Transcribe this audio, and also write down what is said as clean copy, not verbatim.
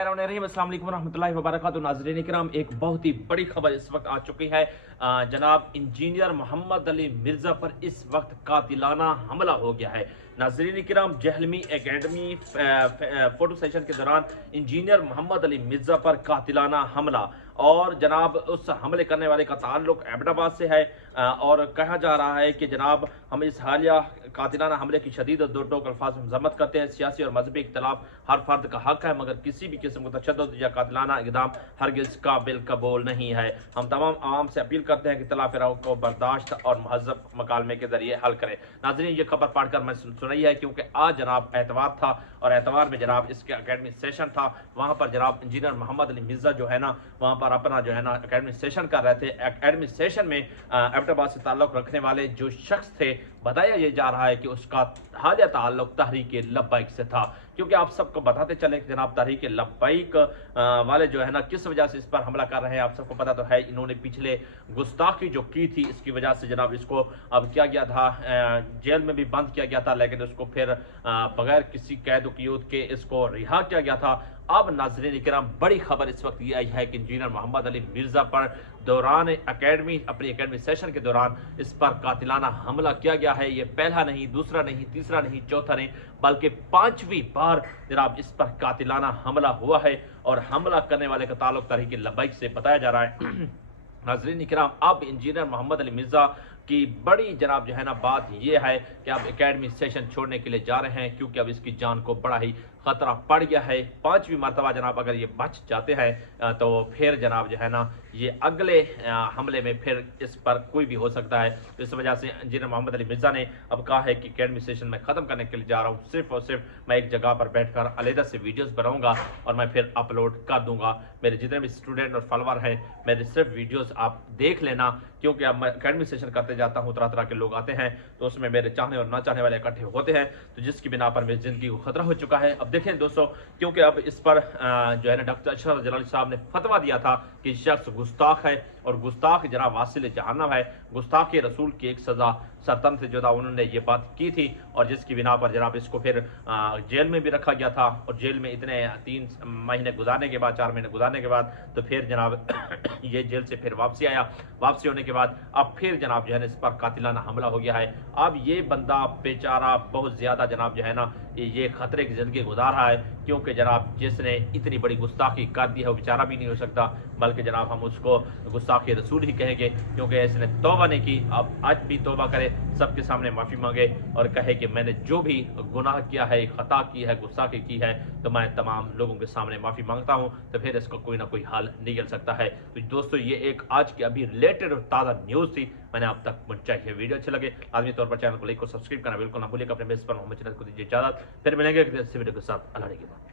अस्सलाम वालेकुम रहमतुल्लाहि व बरकातुहू। नाज़रीन इकराम, एक बहुत ही बड़ी खबर इस वक्त आ चुकी है। जनाब इंजीनियर मोहम्मद अली मिर्ज़ा पर इस वक्त कातिलाना हमला हो गया है। नाज़रीन इकराम, जहलमी एकेडमी फोटो सेशन के दौरान इंजीनियर मोहम्मद अली मिर्ज़ा पर कातिलाना हमला, और जनाब उस हमले करने वाले का ताल्लुक एबटाबाद से है। और कहा जा रहा है कि जनाब हम इस हालिया कातिलाना हमले की शदीद और दो टोक अल्फाज में मजम्मत करते हैं। सियासी और मजहबी इख्तलाफ हर फर्द का हक है, मगर किसी भी किस्म का तशद्दुद या कातिलाना इक़दाम हरगिज़ काबिल कबूल नहीं है। हम तमाम आवाम से अपील करते हैं कि तलाफ़ को बर्दाश्त और महज़ब मकालमे के जरिए हल करें। नाज़रीन, ये खबर पढ़कर मैं सुनाई है क्योंकि आज जनाब एतवार था, और एतवार में जनाब इसके अकेडमी सेशन था। वहाँ पर जनाब इंजीनियर मोहम्मद अली मिर्ज़ा जो है ना, वहाँ पर अपना जो है ना अकेडमी सेशन कर रहे थे। अकेडमी सेशन में एबटाबाद से ताल्लुक़ रखने वाले जो शख्स थे, बताया ये जा रहा है कि उसका हालिया ताल्लुक़ तहरीक लब्बैक से था। क्योंकि आप सबको बताते चले कि जनाब तहरीक लब्बैक वाले जो है ना किस वजह से इस पर हमला कर रहे हैं, आप सबको पता तो है। इन्होंने पिछले गुस्ताखी जो की थी, इसकी वजह से जनाब इसको अब किया गया था, जेल में भी बंद किया गया था, लेकिन उसको फिर बगैर किसी कैद क़यूद के इसको रिहा किया गया था। अब नाज़रीन इकराम, बड़ी खबर इस वक्त ये आई है कि इंजीनियर मोहम्मद अली मिर्ज़ा पर दौरान अपनी एकेडमी सेशन के दौरान इस पर कातिलाना हमला किया गया है। ये पहला नहीं, दूसरा नहीं, तीसरा नहीं, चौथा नहीं, बल्कि पांचवी बार जनाब इस पर कातिलाना हमला हुआ है, और हमला करने वाले का ताल्लुक तहरीक लब्बैक से बताया जा रहा है। नाज़रीन इकराम, अब इंजीनियर मोहम्मद अली मिर्ज़ा की बड़ी जनाब जो है ना बात यह है कि अब एकेडमी सेशन छोड़ने के लिए जा रहे हैं, क्योंकि अब इसकी जान को बड़ा ही खतरा पड़ गया है। पांचवी मरतबा जनाब अगर ये बच जाते हैं तो फिर जनाब जो है ना ये अगले हमले में फिर इस पर कोई भी हो सकता है। तो इस वजह से इंजीनियर मोहम्मद अली मिर्ज़ा ने अब कहा है कि एकेडमी सेशन में ख़त्म करने के लिए जा रहा हूँ। सिर्फ और सिर्फ मैं एक जगह पर बैठकर अलहदा से वीडियोस बनाऊंगा और मैं फिर अपलोड कर दूंगा। मेरे जितने भी स्टूडेंट और फॉलोअर हैं, मेरे सिर्फ वीडियोस आप देख लेना, क्योंकि अब मैं एकेडमी सेशन करते जाता हूँ, तरह तरह के लोग आते हैं, तो उसमें मेरे चाहने और ना चाहने वाले इकट्ठे होते हैं, तो जिसकी बिना पर मेरी ज़िंदगी को खतरा हो चुका है। अब देखें दोस्तों, क्योंकि अब इस पर जो है ना डॉक्टर अशरफ जलाली साहब ने फतवा दिया था कि शख्स गुस्ताख है, और गुस्ताख जनाब वासिल जहन्नम है। गुस्ताख रसूल की एक सज़ा सरतन से जुदा उन्होंने ये बात की थी, और जिसकी बिना पर जनाब इसको फिर जेल में भी रखा गया था, और जेल में इतने 3 महीने गुजारने के बाद, 4 महीने गुजारने के बाद तो फिर जनाब ये जेल से फिर वापसी आया। वापसी होने के बाद अब फिर जनाब जो है ना इस पर कातिलाना हमला हो गया है। अब ये बंदा बेचारा बहुत ज़्यादा जनाब जो है ना ये खतरे की ज़िंदगी गुजार रहा है, क्योंकि जनाब जिसने इतनी बड़ी गुस्ताखी कर दी है वो बेचारा भी नहीं हो सकता, बल्कि जनाब हम उसको गुस्ताखी रसूल ही कहेंगे, क्योंकि इसने तौबा नहीं की। अब आज भी तौबा करे, सबके सामने माफ़ी मांगे और कहे कि मैंने जो भी गुनाह किया है, खता की है, गुस्ताखी की है, तो मैं तमाम लोगों के सामने माफ़ी मांगता हूँ, तो फिर इसका कोई ना कोई हल निकल सकता है। तो दोस्तों, ये एक आज की अभी रिलेटेड और ताज़ा न्यूज़ थी, मैंने आप तक पहुंचाई है। वीडियो अच्छे लगे लाजमी तौर पर चैनल को लाइक और सब्सक्राइब करना बिल्कुल ना भूलिएगा। अपने बेस पर मोहम्मद को दीजिए इजाज़त, फिर मिलेंगे किसी वीडियो के साथ। अल्लाह के बाद।